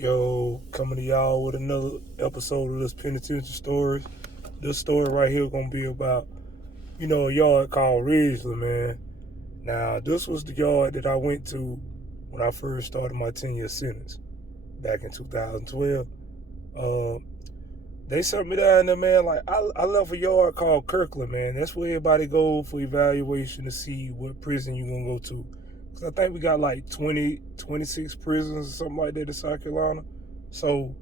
Yo, coming to y'all with another episode of this penitentiary stories. This story right here gonna be about, a yard called Ridgeland, man. Now, this was the yard that I went to when I first started my 10-year sentence back in 2012. They sent me down there, man. Like, I left a yard called Kirkland, man. That's where everybody go for evaluation to see what prison you gonna go to. Cause I think we got like 26 prisons or something like that in South Carolina. So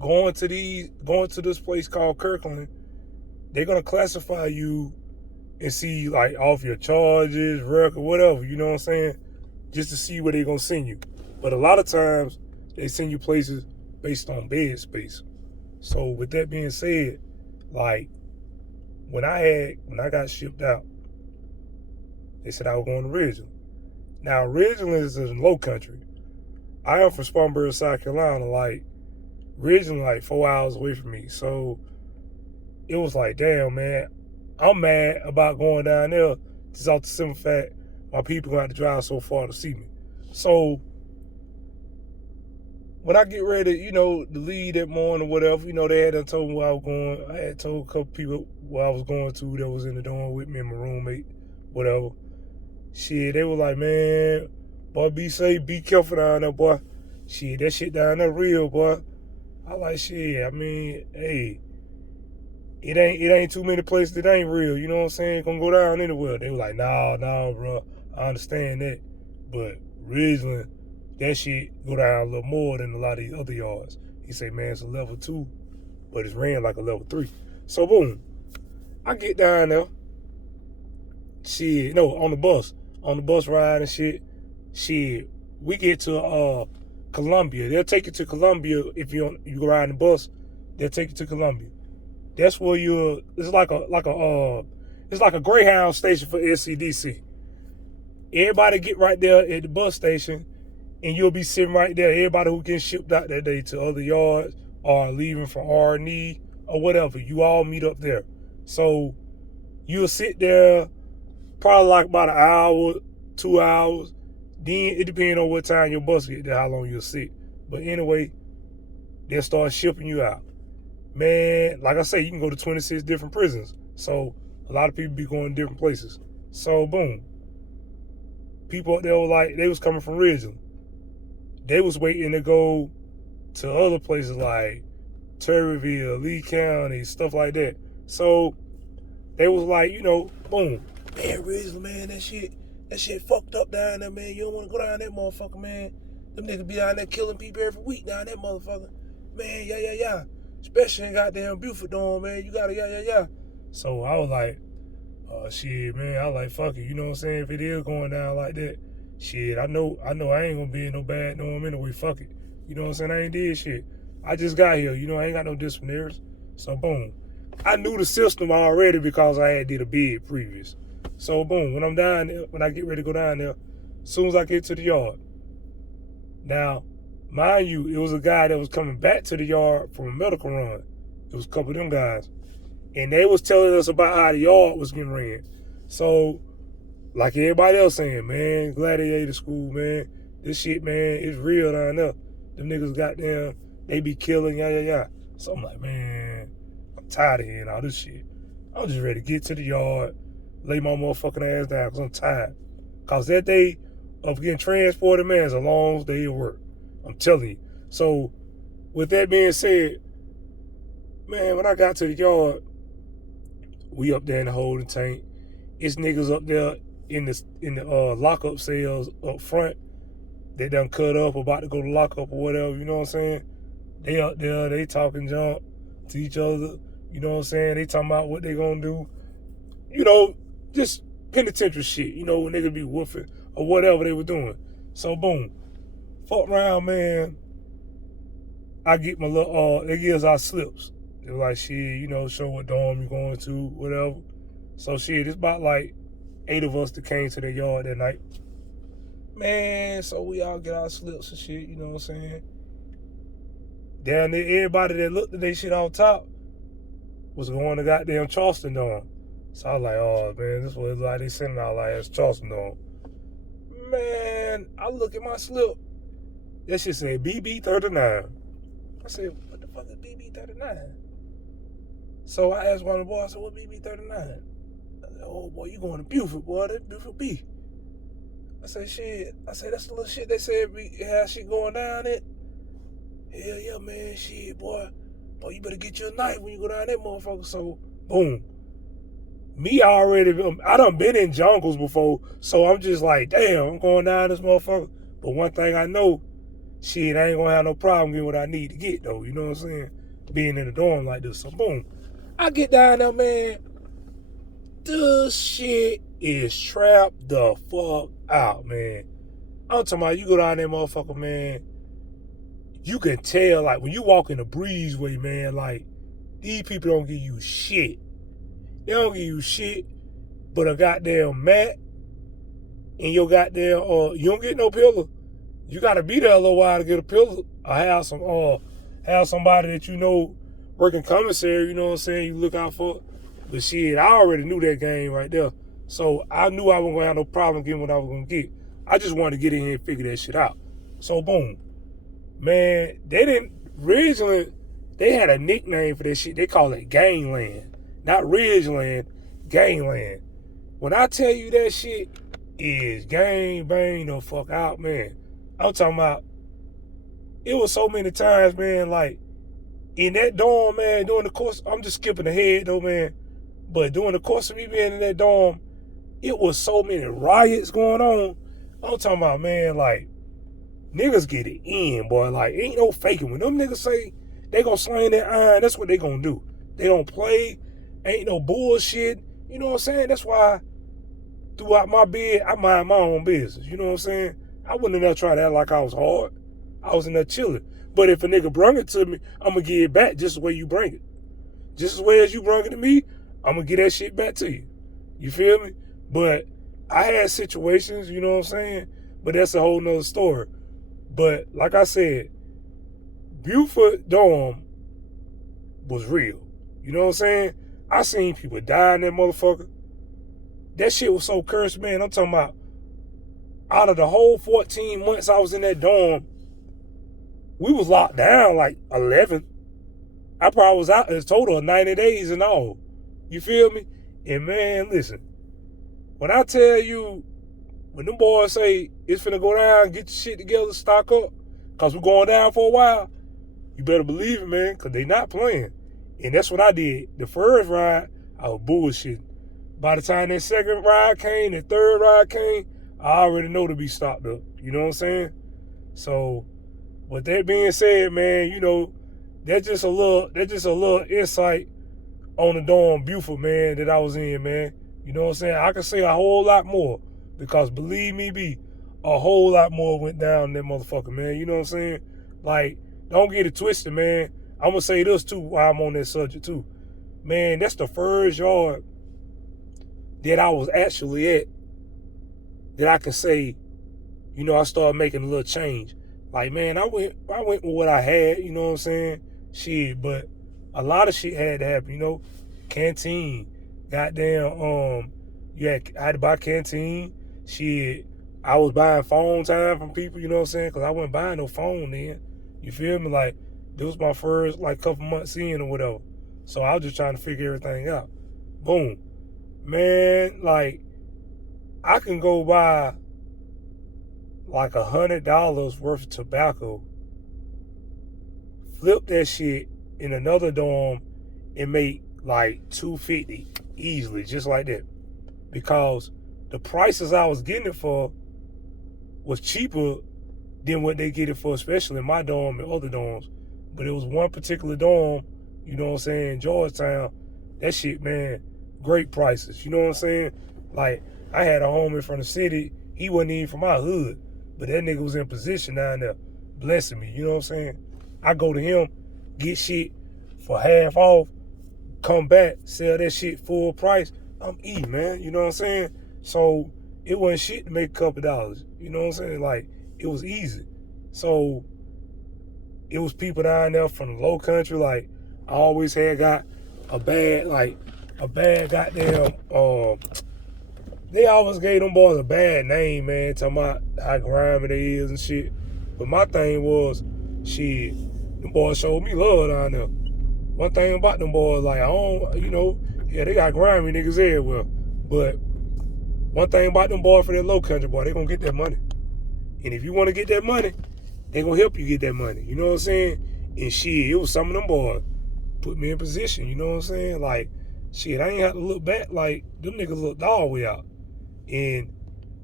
going to this place called Kirkland, they're gonna classify you and see like off your charges, record, whatever, you know what I'm saying? Just to see where they're gonna send you. But a lot of times they send you places based on bed space. So with that being said, like when I got shipped out, they said I was going to Ridgeland. Now Ridgeland is in low country. I am from Spartanburg, South Carolina. Like Ridgeland, like 4 hours away from me. So it was like, damn, man, I'm mad about going down there just off the simple fact my people gonna have to drive so far to see me. So when I get ready, to leave that morning or whatever, they had done told me where I was going. I had told a couple people where I was going to that was in the dorm with me and my roommate, whatever. Shit, they were like, man, boy, be safe, be careful down there, boy. Shit, that shit down there real, boy. I like, shit, I mean, hey, it ain't too many places that ain't real, you know what I'm saying? Gonna go down anywhere. They were like, nah, bro, I understand that. But Ridgeland, that shit go down a little more than a lot of these other yards. He say, man, it's a level 2, but it's ran like a level 3. So boom, I get down there. Shit, no, on the bus ride and shit, we get to Columbia. They'll take you to Columbia if you go ride the bus. They'll take you to Columbia. That's where it's like a Greyhound station for SCDC. Everybody get right there at the bus station, and you'll be sitting right there. Everybody who gets shipped out that day to other yards or leaving from R&E or whatever, you all meet up there. So you'll sit there probably like about an hour, 2 hours. Then it depends on what time your bus get there, how long you'll sit. But anyway, they'll start shipping you out. Man, like I say, you can go to 26 different prisons. So a lot of people be going to different places. So boom. People up there were like, they was coming from Ridgeland. They was waiting to go to other places like Tuberville, Lee County, stuff like that. So they was like, boom. Man, Ridgeland, man, that shit fucked up down there, man. You don't want to go down that motherfucker, man. Them niggas be down there killing people every week down that motherfucker. Man, yeah. Especially in goddamn Buford Dorm, man. You gotta, yeah. So I was like, shit, man. I was like, fuck it. You know what I'm saying? If it is going down like that, shit, I know I ain't gonna be in no bad dorm anyway. Fuck it. You know what I'm saying? I ain't did shit. I just got here. I ain't got no disciplinaries. So boom. I knew the system already because I had did a bid previous. So boom, when I'm down there, when I get ready to go down there, as soon as I get to the yard. Now, mind you, it was a guy that was coming back to the yard from a medical run. It was a couple of them guys. And they was telling us about how the yard was getting ran. So, like everybody else saying, man, Gladiator School, man, this shit, man, it's real down there. Them niggas goddamn, they be killing, yeah. So I'm like, man, I'm tired of hearing all this shit. I'm just ready to get to the yard, lay my motherfucking ass down because I'm tired. Because that day of getting transported, man, is a long day of work. I'm telling you. So, with that being said, man, when I got to the yard, we up there in the holding tank. It's niggas up there in the lockup cells up front. They done cut up, about to go to lockup or whatever, you know what I'm saying? They up there, they talking junk to each other, you know what I'm saying? They talking about what they gonna do. Just penitentiary shit, when niggas be woofing or whatever they were doing. So boom, fuck around, man. I get my little, they give us our slips. They're like, shit, show what dorm you going to, whatever. So shit, it's about like 8 of us that came to the yard that night. Man, so we all get our slips and shit, you know what I'm saying? Down there, everybody that looked at their shit on top was going to goddamn Charleston dorm. So I was like, oh man, this was like they sending out like it's Charleston dorm. Man, I look at my slip. That shit said BB39. I said, what the fuck is BB39? So I asked one of the boys, I said, what BB39? I said, oh boy, you going to Buford, boy, that's Buford B. I said, shit. I said, that's the little shit they said how shit going down it. Hell yeah, man, shit, boy. Boy, you better get you a knife when you go down that motherfucker. So, boom. I done been in jungles before, so I'm just like, damn, I'm going down this motherfucker. But one thing I know, shit, I ain't gonna have no problem getting what I need to get, though. You know what I'm saying? Being in the dorm like this. So, boom. I get down there, man. This shit is trapped the fuck out, man. I'm talking about you go down there, motherfucker, man. You can tell, like, when you walk in the breezeway, man, like, these people don't give you shit. They don't give you shit but a goddamn mat and your goddamn, you don't get no pillow. You gotta be there a little while to get a pillow. Or have somebody that you know working commissary, you know what I'm saying, you look out for. But shit, I already knew that game right there. So I knew I wasn't gonna have no problem getting what I was gonna get. I just wanted to get in here and figure that shit out. So boom. Man, Ridgeland, they had a nickname for that shit. They call it Gangland. Not Ridgeland, Gangland. When I tell you that shit is gang bang the fuck out, man. I'm talking about, it was so many times, man, like, in that dorm, man, during the course, I'm just skipping ahead though, man. But during the course of me being in that dorm, it was so many riots going on. I'm talking about, man, like, niggas get it in, boy. Like, ain't no faking. When them niggas say they gonna slang that iron, that's what they gonna do. They don't play. Ain't no bullshit. You know what I'm saying? That's why throughout my bid, I mind my own business. You know what I'm saying? I wouldn't have never tried to act like I was hard. I was in there chilling. But if a nigga brung it to me, I'm gonna give it back just the way you bring it. Just as well as you brung it to me, I'm gonna give that shit back to you. You feel me? But I had situations, you know what I'm saying? But that's a whole nother story. But like I said, Buford dorm was real. You know what I'm saying? I seen people die in that motherfucker. That shit was so cursed, man. I'm talking about, out of the whole 14 months I was in that dorm, we was locked down like 11. I probably was out in a total of 90 days and all. You feel me? And man, listen, when I tell you, when them boys say it's finna go down, get your shit together, stock up, cause we're going down for a while, you better believe it, man, cause they not playing. And that's what I did. The first ride, I was bullshitting. By the time that second ride came, the third ride came, I already know to be stocked up. You know what I'm saying? So, with that being said, man, you know, that's just a little insight on the dorm Buford, man, that I was in, man. You know what I'm saying? I can say a whole lot more, because believe me, a whole lot more went down in that motherfucker, man. You know what I'm saying? Like, don't get it twisted, man. I'm gonna say this too while I'm on that subject too. Man, that's the first yard that I was actually at that I can say, you know, I started making a little change. Like, man, I went with what I had, you know what I'm saying? Shit, but a lot of shit had to happen, you know? Canteen, goddamn, I had to buy canteen. Shit, I was buying phone time from people, you know what I'm saying? Because I wasn't buying no phone then. You feel me? Like, this was my first, like, couple months in or whatever. So I was just trying to figure everything out. Boom. Man, like, I can go buy, like, $100 worth of tobacco, flip that shit in another dorm, and make, like, $250 easily, just like that. Because the prices I was getting it for was cheaper than what they get it for, especially in my dorm and other dorms. But it was one particular dorm, you know what I'm saying, Georgetown. That shit, man, great prices. You know what I'm saying? Like, I had a homie from the city. He wasn't even from my hood, but that nigga was in position down there, blessing me. You know what I'm saying? I go to him, get shit for half off, come back, sell that shit full price. I'm eating, man. You know what I'm saying? So it wasn't shit to make a couple dollars. You know what I'm saying? Like, it was easy. So it was people down there from the low country. Like, I always had got a bad goddamn, they always gave them boys a bad name, man, talking about how grimy they is and shit. But my thing was, shit, them boys showed me love down there. One thing about them boys, like, I don't, yeah, they got grimy niggas everywhere. But one thing about them boys for that low country, boy, they gonna get that money. And if you want to get that money, they gonna help you get that money. You know what I'm saying? And shit, it was some of them boys put me in position. You know what I'm saying? Like, shit, I ain't have to look back. Like, them niggas looked all the way out. And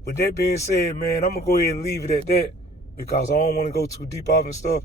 with that being said, man, I'm gonna go ahead and leave it at that because I don't want to go too deep off and stuff.